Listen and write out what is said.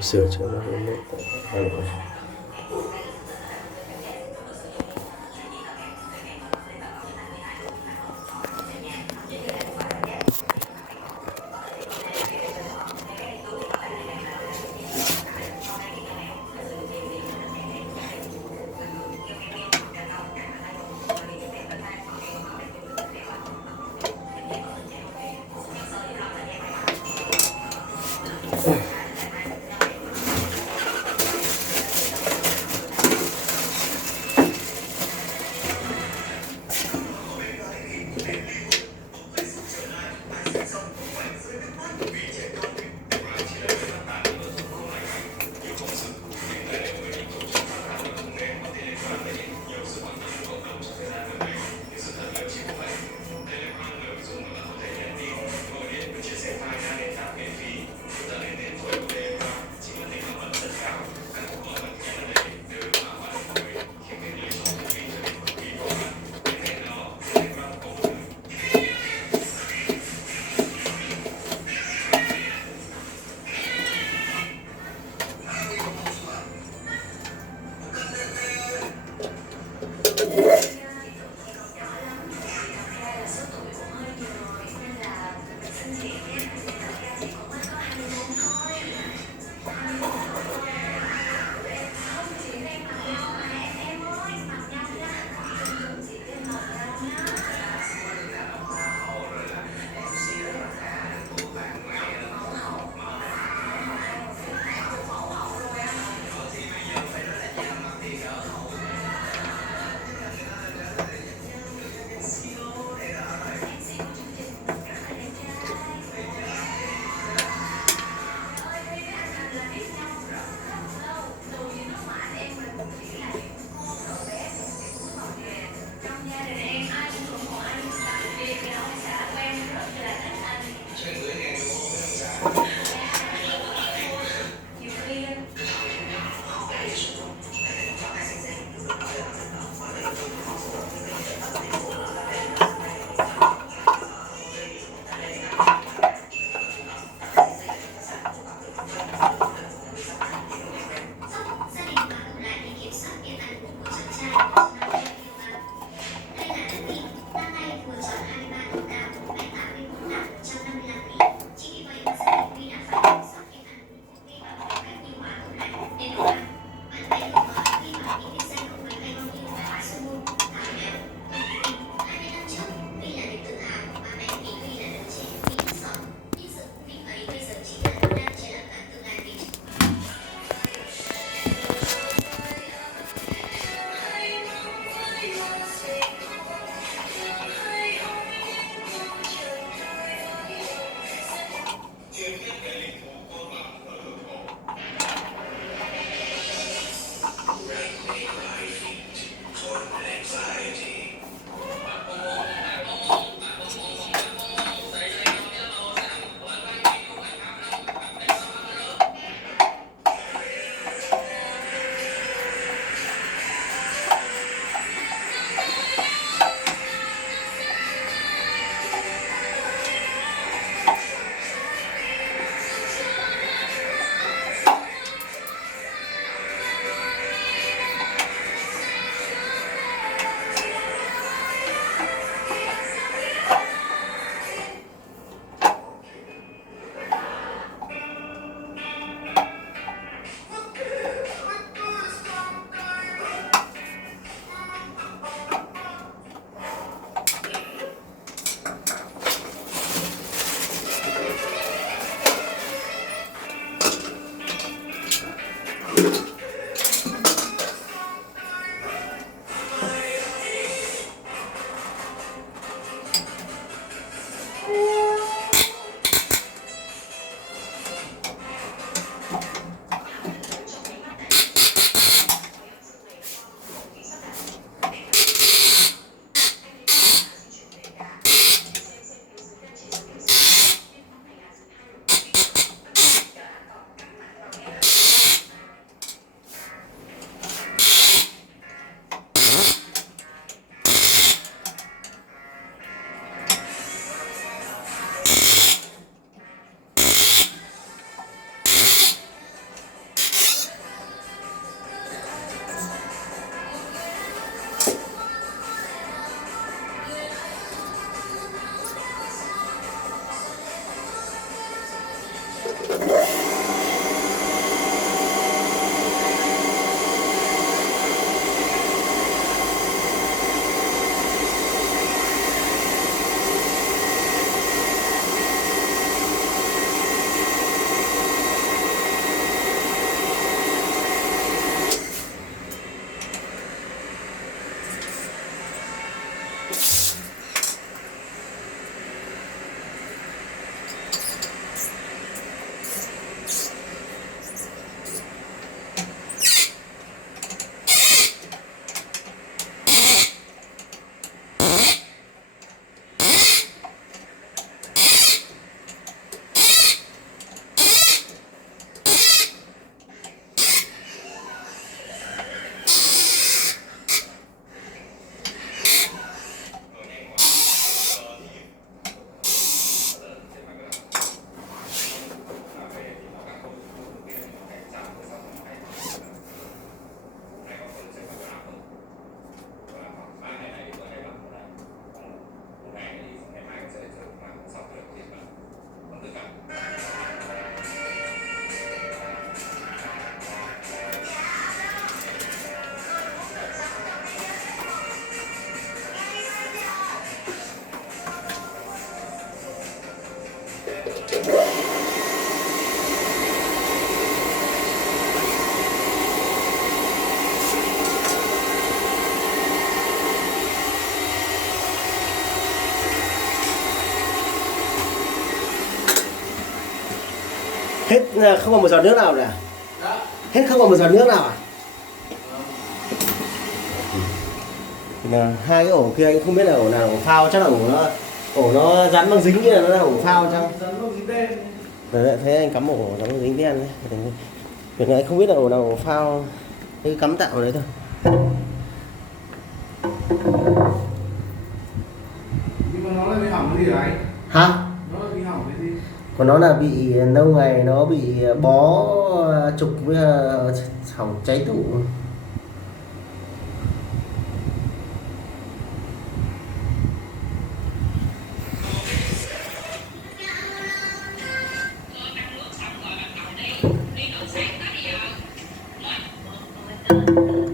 sửa chữa nó hơi nét tại Hết không còn một giọt nước nào nữa à? Hết không còn một giọt nước nào à? Là hai cái ổ kia anh không biết là ổ nào ổ phao, chắc là ổ nó dán băng dính kia, nó là ổ phao chăng? Đấy, thấy anh cắm ổ dán băng dính đen đấy. Việc này anh không biết là ổ nào ổ phao, cứ cắm tạm vào đấy thôi. Nhưng mà nó là bị hỏng cái gì đấy? Hả? Nó là bị hỏng cái gì? Còn nó là bị lâu ngày nó bị bó trục với hỏng cháy tủ. Đi đổ sáng tới bây giờ.